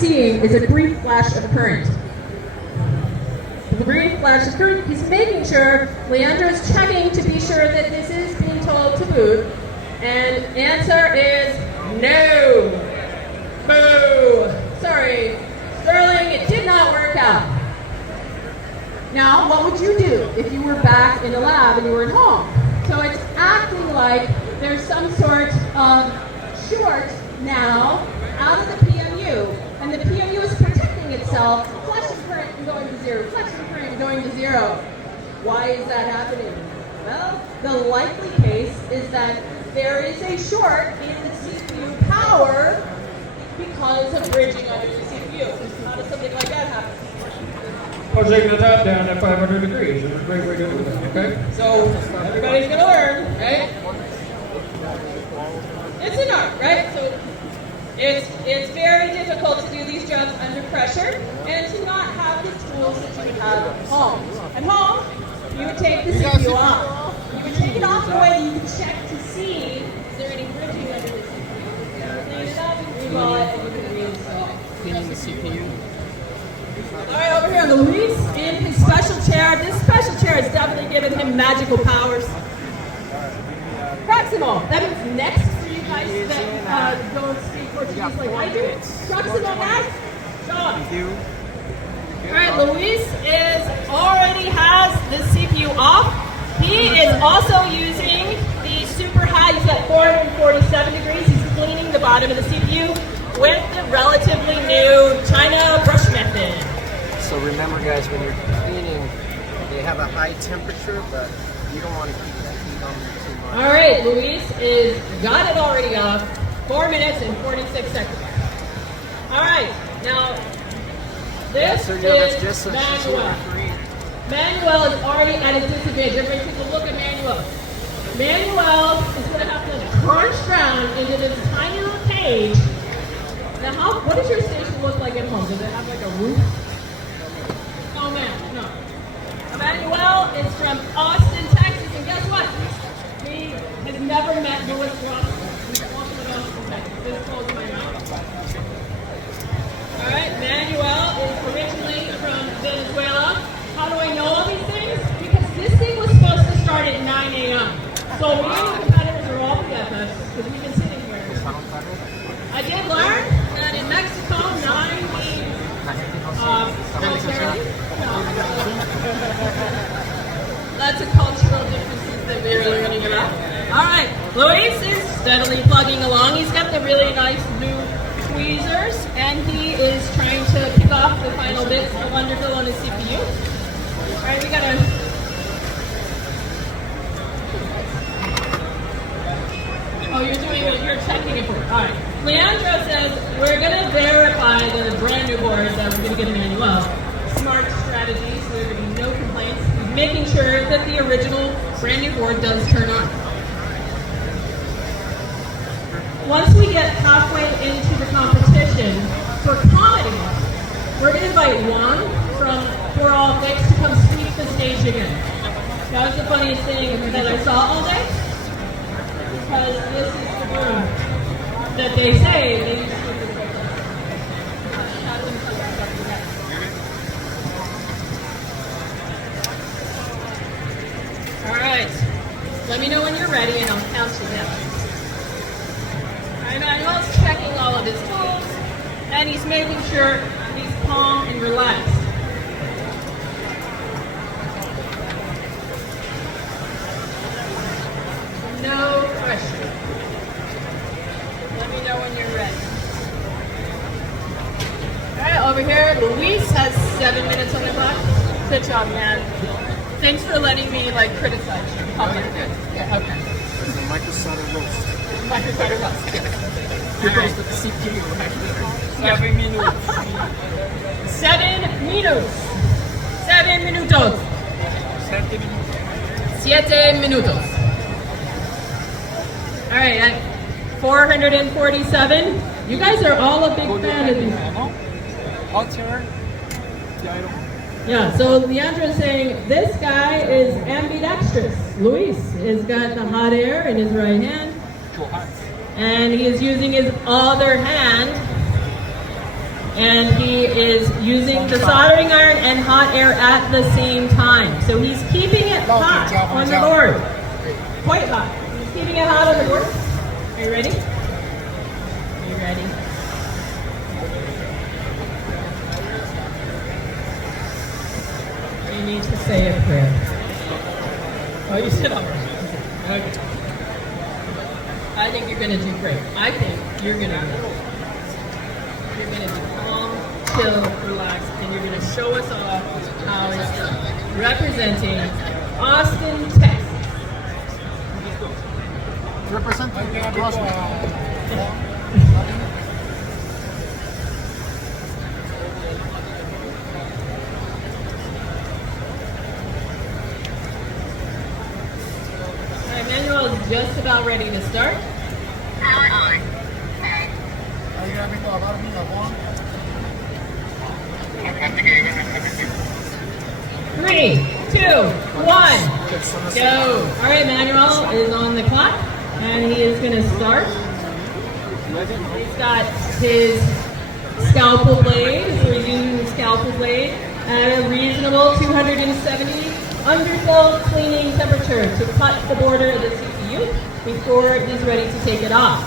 seeing is a brief flash of current. The brief flash of current, he's making sure, Leandro's checking to be sure that this is being told to boot, and answer is no. Boo! Sorry, Sterling, it did not work out. Now, what would you do if you were back in the lab and you were at home? So it's acting like there's some sort of short now out of the PMU, and the PMU is protecting itself, flash of current and going to zero, flash of current and going to zero. Why is that happening? Well, the likely case is that there is a short in the CPU power because of bridging under the CPU. How does something like that happen? Or taking the top down at 500 degrees. It's a great way to do that, okay? So everybody's going to learn, right? It's an art, right? So it's very difficult to do these jobs under pressure and to not have the tools that you would have at home. At home, you would take the CPU off. You would take it off in a way that you could check to see is there any bridging under the CPU. Clean it up, remodel it, and you can reinstall. Cleaning the CPU. All right, over here, Luis in his special chair. This special chair has definitely given him magical powers. Proximal, that means next for you guys that don't speak Portuguese like I do. Proximal next. John. All right, Luis already has the CPU off. He is also using the super high, he's at 447 degrees. He's cleaning the bottom of the CPU with the relatively new China brush method. So remember guys, when you're cleaning, they have a high temperature, but you don't want to keep that heat on there too much. All right, Luis got it already off. 4 minutes and 46 seconds. All right, now this is Manuel. Manuel is already at a disadvantage. Everybody take a look at Manuel. Manuel is going to have to crunch down into this tiny little cage. Now, what does your station look like at home? Does it have like a roof? Oh man, no. Emmanuel is from Austin, Texas, and guess what? He has never met Louis Ross. He's also in Austin, Texas. This close to my mouth. All right, Manuel is originally from Venezuela. How do I know all these things? Because this thing was supposed to start at 9 a.m. So we and the competitors are all together because we've been sitting here. I did learn that in Mexico, 9 means militarily. No. That's a cultural difference that we're learning about. All right, Luis is steadily plugging along. He's got the really nice new tweezers, and he is trying to pick off the final bits of underfill on his CPU. All right, we gotta. Oh, you're checking it for. All right. Leandro says we're gonna verify the brand new board that we're gonna get Emmanuel. Smart strategies, so there are gonna be no complaints. Making sure that the original brand new board does turn on. Once we get halfway into the competition, for comedy, we're gonna invite Juan from For All Fix to come sweep the stage again. That was the funniest thing that I saw all day. Because this is the room that they say they used to do this. All right. Let me know when you're ready and I'll count you down. All right, Manuel's checking all of his tools and he's making sure he's calm and relaxed. No pressure. Let me know when you're ready. All right, over here, Luis has 7 minutes on the clock. Good job, man. Thanks for letting me criticize you. Okay, good. Yeah, okay. It's a microscopic roast. Microscopic roast. Here goes the CPU right here. 7 minutes. 7 minutes. 7 minutos. 7 minutos. All right, at 447. You guys are all a big fan of these. Yeah, so Leandro is saying this guy is ambidextrous. Luis has got the hot air in his right hand. And he is using his other hand and he is using the soldering iron and hot air at the same time. So he's keeping it hot on the board. Quite hot. He's keeping it hot on the board. Are you ready? Are you ready? You need to say a prayer. Oh, you said all right. Okay. I think you're going to do great. I think you're going to do calm, chill, relax, and you're going to show us off how it's done. Representing Austin, Texas. Representing Manuel is just about ready to start. Power on. Three, two, one, go. All right, Manuel is on the clock, and he is going to start. He's got his scalpel blade, so he's using the scalpel blade at a reasonable 270 underfill cleaning temperature to cut the border of the CPU before he's ready to take it off.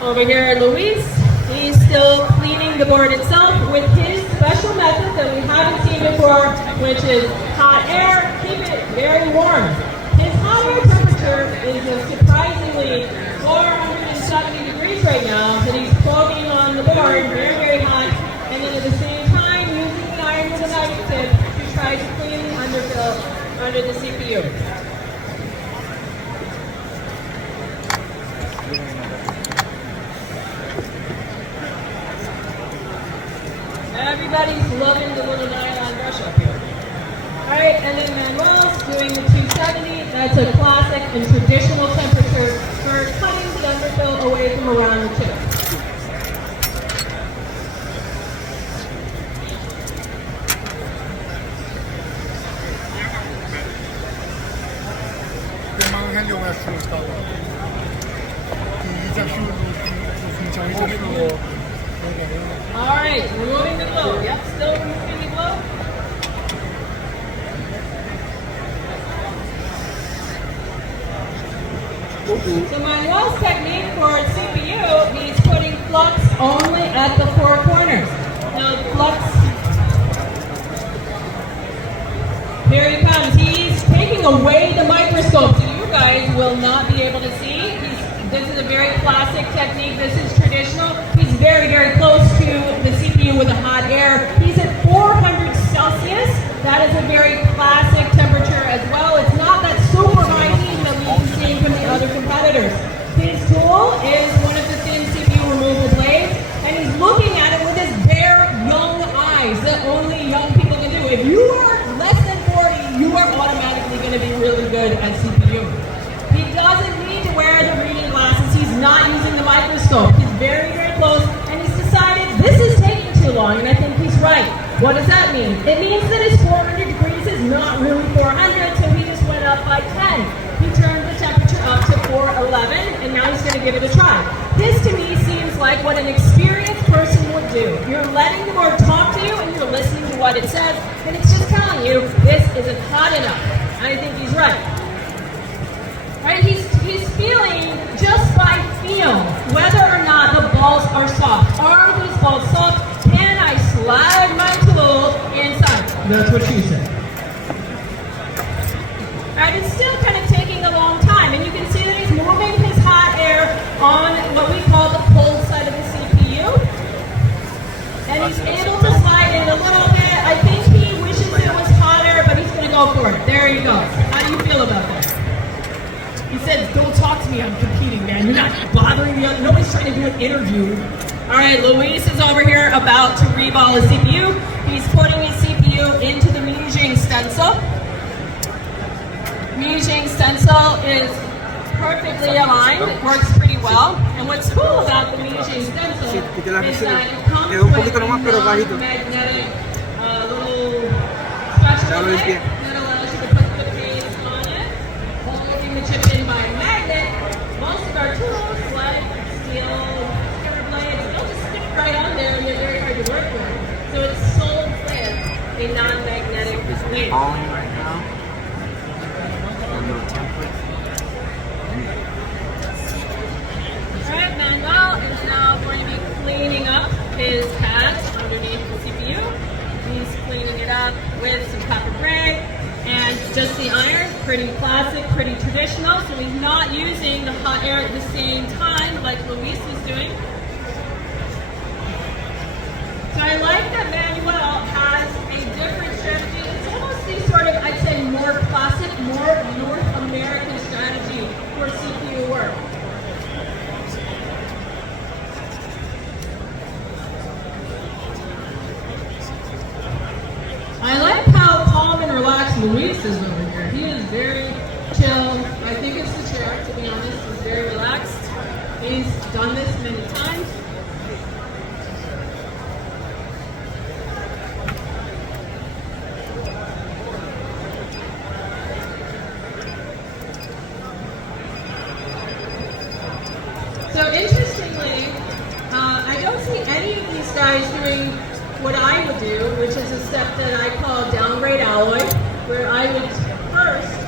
Over here, Luis, he's still cleaning the board itself with his special method that we haven't seen before, which is hot air. Keep it very warm. His hot air temperature is a surprisingly 470 degrees right now, that he's poking on the board, very, very hot, and then at the same time using the iron with a knife tip to try to clean the underfill under the CPU. Everybody's loving the little nylon brush up here. Alright, and then Manuel's doing the 270. That's a classic and traditional temperature for cutting the underfill away from around the tip. Alright, removing the glow. Yep, still removing the glow. So Manuel's technique for CPU, he's putting flux only at the four corners. Now flux, here he comes. He's taking away the microscope, so you guys will not be able to see. This is a very classic technique. This is traditional. He's very, very close to the CPU with the hot air. He's at 400 Celsius. That is a very classic temperature as well. It's not that super high heat that we've been seeing from the other competitors. His tool is one of the thin CPU removal blades, and he's looking at it with his bare, young eyes that only young people can do. If you are less than 40, you are automatically going to be really good at CPU. He doesn't need to wear the reading glasses. He's not using the microscope. He's very, very close, and he's decided this is taking too long, and I think he's right. What does that mean? It means that his 400 degrees is not really 400, so he just went up by 10. He turned the temperature up to 411, and now he's going to give it a try. This, to me, seems like what an experienced person would do. You're letting the board talk to you, and you're listening to what it says, and it's just telling you this isn't hot enough. I think he's right. Right? He's feeling just by feel whether or not the balls are soft. Are these balls soft? Can I slide my tool inside? That's what she said. Alright, it's still kind of taking a long time, and you can see that he's moving his hot air on what we call the cold side of the CPU. And he's able to slide in a little bit. I think he wishes it was hotter, but he's going to go for it. There you go. How do you feel about that? He said, don't talk to me, I'm competing, man. You're not bothering me. Nobody's trying to do an interview. All right, Luis is over here about to reball his CPU. He's putting his CPU into the Mijing stencil. Mijing stencil is perfectly aligned. It works pretty well. And what's cool about the Mijing stencil is that it comes with a non-magnetic little special effect that allows you to put the paste on it, holding the chip in by a magnet. Most of our tools, like steel, hammer blades, they'll just stick right on there and they're very hard to a non-magnetic leaf. Falling right now. A little template. Alright, Manuel is now going to be cleaning up his pads underneath the CPU. He's cleaning it up with some copper gray and just the iron. Pretty classic, pretty traditional, so he's not using the hot air at the same time like Luis is doing. So I like that Manuel has a different strategy. It's almost a sort of, I'd say, more classic, more North American strategy for CPU work. I like how calm and relaxed Luis is over here. He is very chill. I think it's the chair, to be honest. He's very relaxed. He's done this many times. So interestingly, I don't see any of these guys doing what I would do, which is a step that I call downgrade alloy, where I would first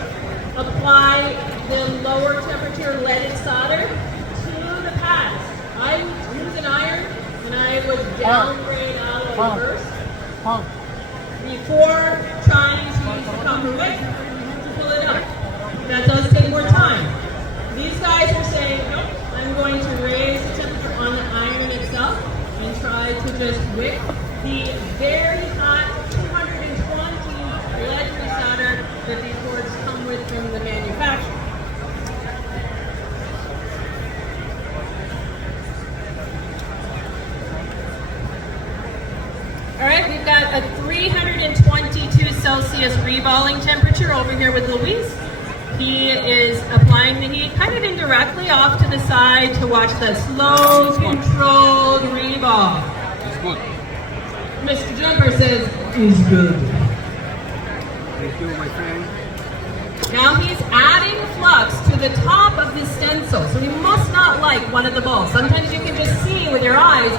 apply the lower temperature leaded solder to the pads. I would use an iron and I would downgrade alloy first before trying to use the copper wick to pull it up. That does take more time. These guys are saying, nope, I'm going to raise the temperature on the iron itself and try to just wick the very hot 220 lead solder that these boards come with from the manufacturer. All right, we've got a 322 Celsius reballing temperature over here with Luis. He is applying the heat kind of indirectly off to the side to watch the slow, controlled reball. It's good. Mr. Jumper says, is good. Thank you, my friend. Now he's adding flux to the top of his stencil, so he must not like one of the balls. Sometimes you can just see with your eyes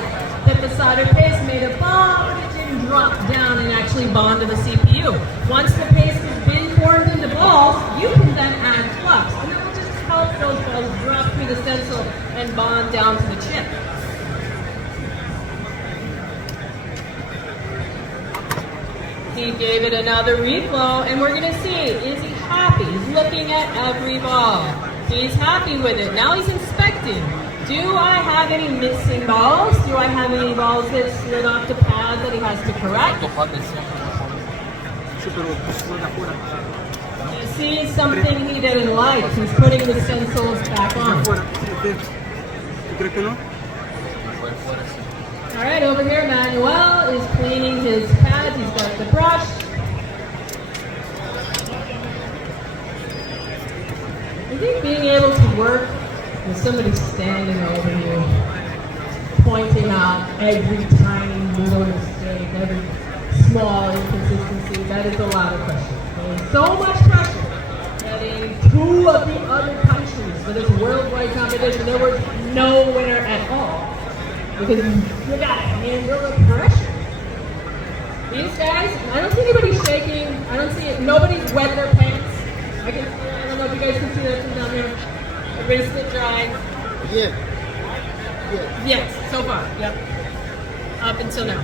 that the solder paste made a ball, but it didn't drop down and actually bond to the CPU. Once the paste has been formed into balls, you can then add flux, and it will just help those balls drop through the stencil and bond down to the chip. He gave it another reflow, and we're going to see, is he happy? He's looking at every ball. He's happy with it. Now he's inspecting. Do I have any missing balls? Do I have any balls that slid off the pad that he has to correct? He sees something he didn't like. He's putting the stencils back on. All right, over here, Manuel is cleaning his pads. He's got the brush. I think being able to work with somebody standing over you, pointing out every tiny little mistake, every small inconsistency, that is a lot of pressure. There's so much pressure that in 2 of the other countries for this worldwide competition, there was no winner at all. Because you got to handle the pressure. These guys, I don't see anybody shaking. I don't see it. Nobody's wet their pants. I don't know if you guys can see that from down here. Everybody's still dry. Yeah. Yes, so far. Yep. Up until now.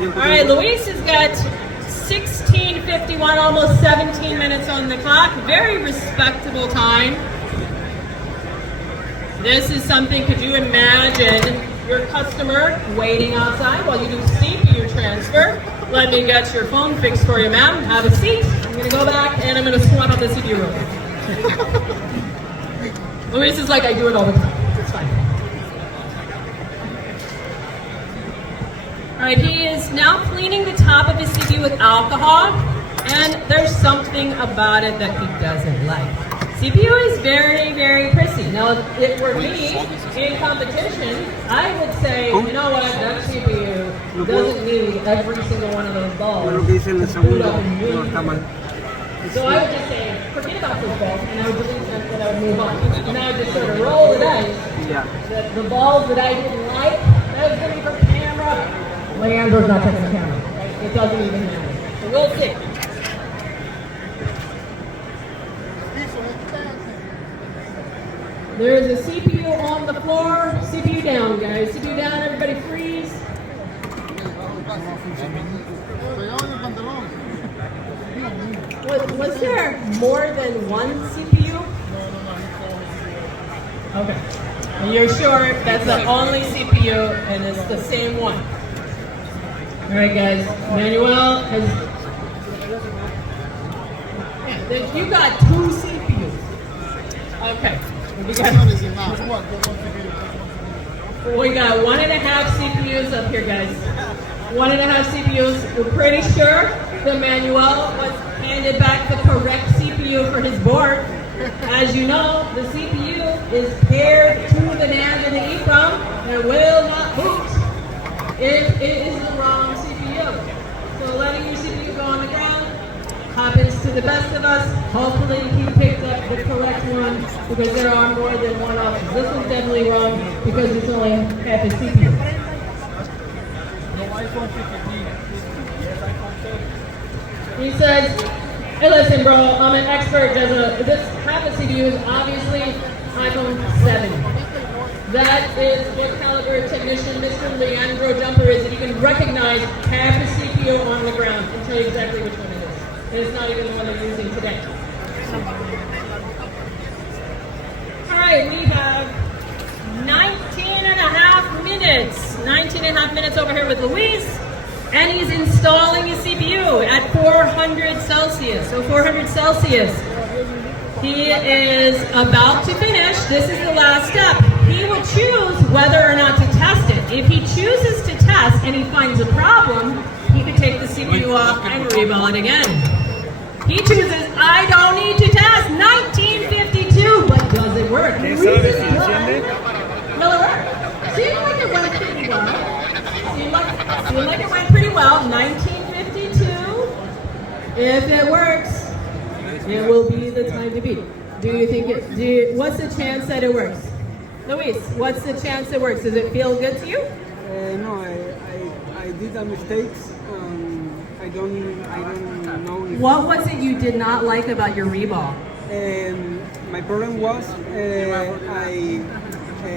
All right, Luis has got 16:51, almost 17 minutes on the clock. Very respectable time. This is something, could you imagine your customer waiting outside while you do CPU transfer? Let me get your phone fixed for you, ma'am. Have a seat. I'm going to go back and I'm going to swap out the CPU real quick. Luis is like, I do it all the time. It's fine. All right, he is now cleaning the top of his CPU with alcohol, and there's something about it that he doesn't like. CPU is very, very prissy. Now, if it were me in competition, I would say, you know what, that CPU doesn't need every single one of those balls to boot up and win. So I would just say, forget about those balls, and I would delete them, and I would move on. And I would just sort of roll the dice. That the balls that I didn't like, that was going to be for camera. Leandro's not touching the camera. Right? It doesn't even matter. we'll see. There is a CPU on the floor. CPU down, guys. CPU down. Everybody freeze. Was there more than one CPU? Okay. And you're sure that's the only CPU and it's the same one? All right, guys. Manuel has. Yeah, you got 2 CPUs. Okay. We got 1.5 CPUs up here, guys. 1.5 CPUs. We're pretty sure the Manuel was handed back the correct CPU for his board. As you know, the CPU is paired to the NAND and the EEPROM and will not boot if it is the wrong CPU. So letting your CPU go on the ground happens to the best of us. Hopefully he picked up the correct one because there are more than one option. This one's definitely wrong because it's only half a CPU. He says, hey listen bro, I'm an expert. This half a CPU is obviously iPhone 7. That is what caliber technician Mr. Leandro Jumper is, and you can recognize half a CPU on the ground and tell you exactly which one it is. And it's not even the one they're using today. Alright, we have 19 and a half minutes. 19 and a half minutes over here with Luis. And he's installing his CPU at 400 Celsius. So 400 Celsius. He is about to finish. This is the last step. He will choose whether or not to test it. If he chooses to test and he finds a problem, he could take the CPU off and reball it again. He chooses, I don't need to test 1952, but does it work? The reason will it work? Seemed like it went pretty well. Seemed like it went pretty well. 1952. If it works, it will be the time to beat. Do you think it? What's the chance that it works? Luis, what's the chance it works? Does it feel good to you? No, I did a mistake. I don't know. What was it you did not like about your reball? My problem was I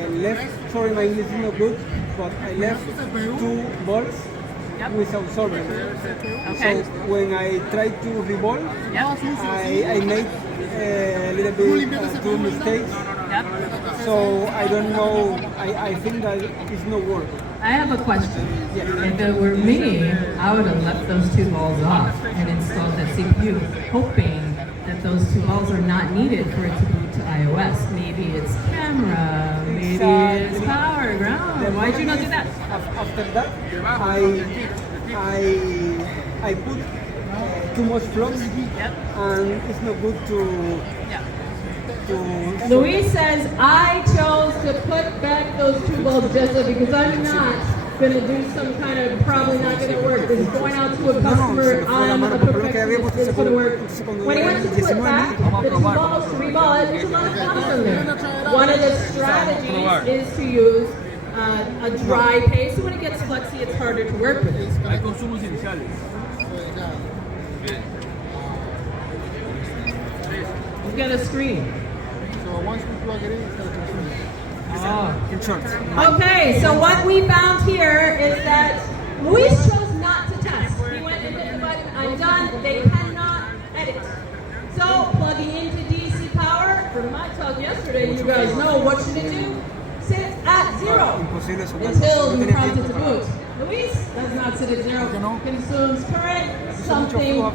left. Sorry, my English is not good, but I left 2 balls without solving. Okay. So when I tried to reball, I made a little bit 2 mistakes. So I don't know. I think that it's not work. I have a question. If it were me, I would have left those 2 balls off and installed the CPU, hoping that those 2 balls are not needed for it to boot to iOS. Maybe it's camera, maybe it's power, ground. Why'd you not do that? After that, I put too much flux, and it's not good to. Luis says, I chose to put back those 2 balls just because I'm not going to do some kind of probably not going to work. This is going out to a customer. I'm a perfectionist. It's going to work. When he wants to put back the 2 balls to reball it, there's a lot of stuff in there. One of the strategies is to use a dry paste. So when it gets flexy, it's harder to work with. We've got a screen. Once we plug it in, it's going to continue. In short. Okay, so what we found here is that Luis chose not to test. He went and hit the button, I'm done. They cannot edit. So plugging into DC power, from my talk yesterday, you guys know what should it do? Sit at 0 until you prompt it to boot. Luis does not sit at 0. Consumes current, something